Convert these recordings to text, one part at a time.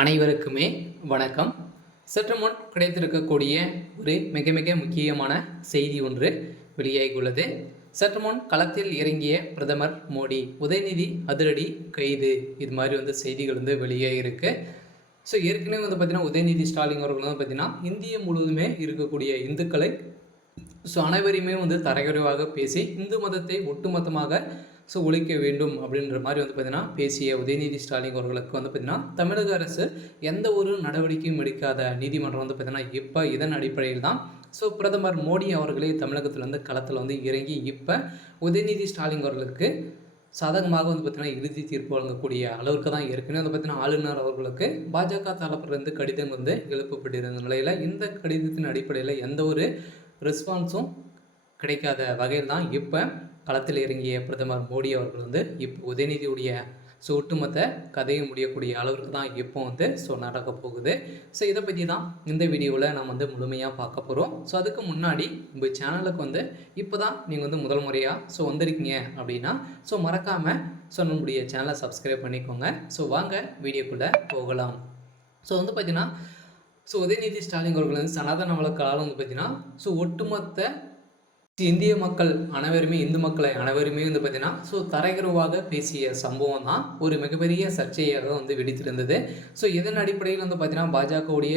அனைவருக்குமே வணக்கம். சற்று முன் கிடைத்திருக்கக்கூடிய ஒரு மிக மிக முக்கியமான செய்தி ஒன்று வெளியாகியுள்ளது. சற்று முன் களத்தில் இறங்கிய பிரதமர் மோடி, உதயநிதி அதிரடி கைது, இது மாதிரி செய்திகள் வெளியாகிருக்கு. ஸோ ஏற்கனவே பார்த்தீங்கன்னா உதயநிதி ஸ்டாலின் அவர்கள் பார்த்தீங்கன்னா இந்திய முழுவதுமே இருக்கக்கூடிய இந்துக்களை அனைவரையுமே தரக்குறைவாக பேசி இந்து மதத்தை ஒட்டுமொத்தமாக ஒழிக்க வேண்டும் அப்படின்ற மாதிரி பார்த்தீங்கன்னா பேசிய உதயநிதி ஸ்டாலின் அவர்களுக்கு பார்த்தீங்கன்னா தமிழக அரசு எந்த ஒரு நடவடிக்கையும் எடுக்காத நீதிமன்றம் பார்த்தீங்கன்னா இப்போ இதன் அடிப்படையில் தான் பிரதமர் மோடி அவர்களே தமிழகத்தில் களத்தில் இறங்கி இப்போ உதயநிதி ஸ்டாலின் அவர்களுக்கு சாதகமாக பார்த்தீங்கன்னா இறுதி தீர்ப்பு வழங்கக்கூடிய அளவுக்கு தான் ஏற்கனவே பார்த்தீங்கன்னா ஆளுநர் அவர்களுக்கு பாஜக தரப்பிலிருந்து கடிதம் எழுப்பப்பட்டிருந்த நிலையில் இந்த கடிதத்தின் அடிப்படையில் எந்த ஒரு ரெஸ்பான்ஸும் கிடைக்காத வகையில் தான் இப்போ களத்தில் இறங்கிய பிரதமர் மோடி அவர்கள் இப்போ உதயநிதியுடைய ஒட்டுமொத்த கதையை முடியக்கூடிய அளவுக்கு தான் இப்போ நடக்க போகுது. ஸோ இதை பற்றி தான் இந்த வீடியோவில் நம்ம முழுமையாக பார்க்க போகிறோம். ஸோ அதுக்கு முன்னாடி உங்கள் சேனலுக்கு இப்போ தான் நீங்கள் முதல் முறையாக வந்திருக்கீங்க அப்படின்னா மறக்காமல் நம்மளுடைய சேனலை சப்ஸ்கிரைப் பண்ணிக்கோங்க. ஸோ வாங்க வீடியோக்குள்ளே போகலாம். ஸோ பார்த்தீங்கன்னா உதயநிதி ஸ்டாலின் அவர்கள் சனாதன வழக்கால் பார்த்தீங்கன்னா ஒட்டுமொத்த இந்திய மக்கள் அனைவருமே இந்து மக்களை அனைவருமே பார்த்தீங்கன்னா தரக்குறைவாக பேசிய சம்பவம் தான் ஒரு மிகப்பெரிய சர்ச்சையாக வெடித்திருந்தது. ஸோ இதன் அடிப்படையில் பார்த்தீங்கன்னா பாஜகவுடைய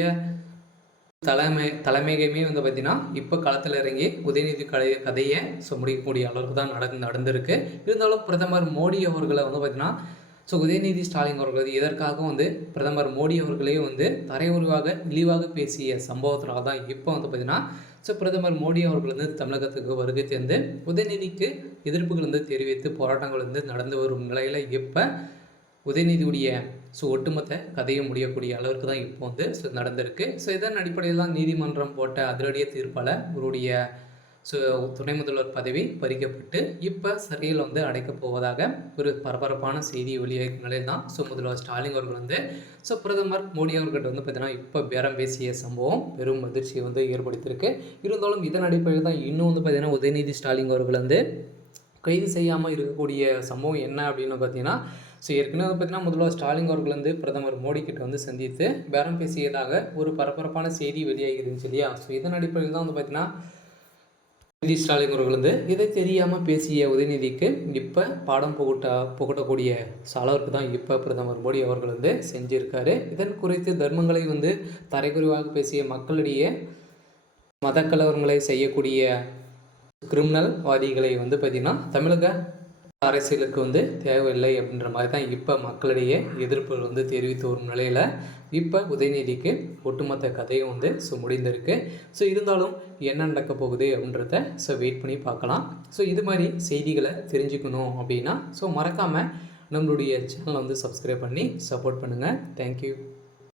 தலைமையகமே பார்த்தீங்கன்னா இப்போ களத்தில் இறங்கி உதயநிதி கதையை முடிக்கக்கூடிய அளவுக்கு தான் நடந்திருக்கு. இருந்தாலும் பிரதமர் மோடி அவர்களை பார்த்தீங்கன்னா உதயநிதி ஸ்டாலின் அவர்கள் இதற்காக பிரதமர் மோடி அவர்களே தரையுறவாக இழிவாக பேசிய சம்பவத்தினால தான் இப்போ பார்த்தீங்கன்னா பிரதமர் மோடி அவர்கள் தமிழகத்துக்கு வருகை சேர்ந்து உதயநிதிக்கு எதிர்ப்புகள் தெரிவித்து போராட்டங்கள் நடந்து வரும் நிலையில் இப்போ உதயநிதியுடைய ஒட்டுமொத்த கதையை முடியக்கூடிய அளவுக்கு தான் இப்போ நடந்திருக்கு. இதன் அடிப்படையில் தான் நீதிமன்றம் போட்ட அதிரடிய தீர்ப்பால் அவருடைய துணை முதல்வர் பதவி பறிக்கப்பட்டு இப்போ சிறையில் அடைக்கப் போவதாக ஒரு பரபரப்பான செய்தி வெளியாகும் நிலையில் தான் முதல்வர் ஸ்டாலின் அவர்கள் பிரதமர் மோடி அவர்கிட்ட பார்த்தீங்கன்னா இப்போ பேரம் பேசிய சம்பவம் பெரும் அதிர்ச்சியை ஏற்படுத்தியிருக்கு. இருந்தாலும் இதன் அடிப்படையில் தான் இன்னும் பார்த்தீங்கன்னா உதயநிதி ஸ்டாலின் அவர்கள் கைது செய்யாமல் இருக்கக்கூடிய சம்பவம் என்ன அப்படின்னு பார்த்தீங்கன்னா ஏற்கனவே பார்த்தீங்கன்னா முதல்வர் ஸ்டாலின் அவர்கள் பிரதமர் மோடி கிட்ட சந்தித்து பேரம் பேசியதாக ஒரு பரபரப்பான செய்தி வெளியாகி இருந்துச்சு இல்லையா. இதன் அடிப்படையில் தான் பார்த்தீங்கன்னா உதயநிதி ஸ்டாலின் அவர்கள் இதை தெரியாமல் பேசிய உதயநிதிக்கு இப்போ பாடம் புகட்டக்கூடிய அளவிற்கு தான் இப்போ பிரதமர் மோடி அவர்கள் செஞ்சிருக்காரு. இதன் குறித்து தர்மங்களை தரைக்குறைவாக பேசிய மக்களிடையே மத கலவரங்களை செய்யக்கூடிய கிரிமினல்வாதிகளை பார்த்திங்கன்னா தமிழக அரசியலுக்கு தேவையில்லை அப்படின்ற மாதிரி தான் இப்போ மக்களிடையே எதிர்ப்புகள் தெரிவித்து வரும் நிலையில் இப்போ உதயநிதிக்கு ஒட்டுமொத்த கதையும் முடிந்திருக்கு. இருந்தாலும் என்ன நடக்க போகுது அப்படின்றத வெயிட் பண்ணி பார்க்கலாம். இது மாதிரி செய்திகளை தெரிஞ்சுக்கணும் அப்படின்னா மறக்காமல் நம்மளுடைய சேனலை சப்ஸ்கிரைப் பண்ணி சப்போர்ட் பண்ணுங்கள். தேங்க்யூ.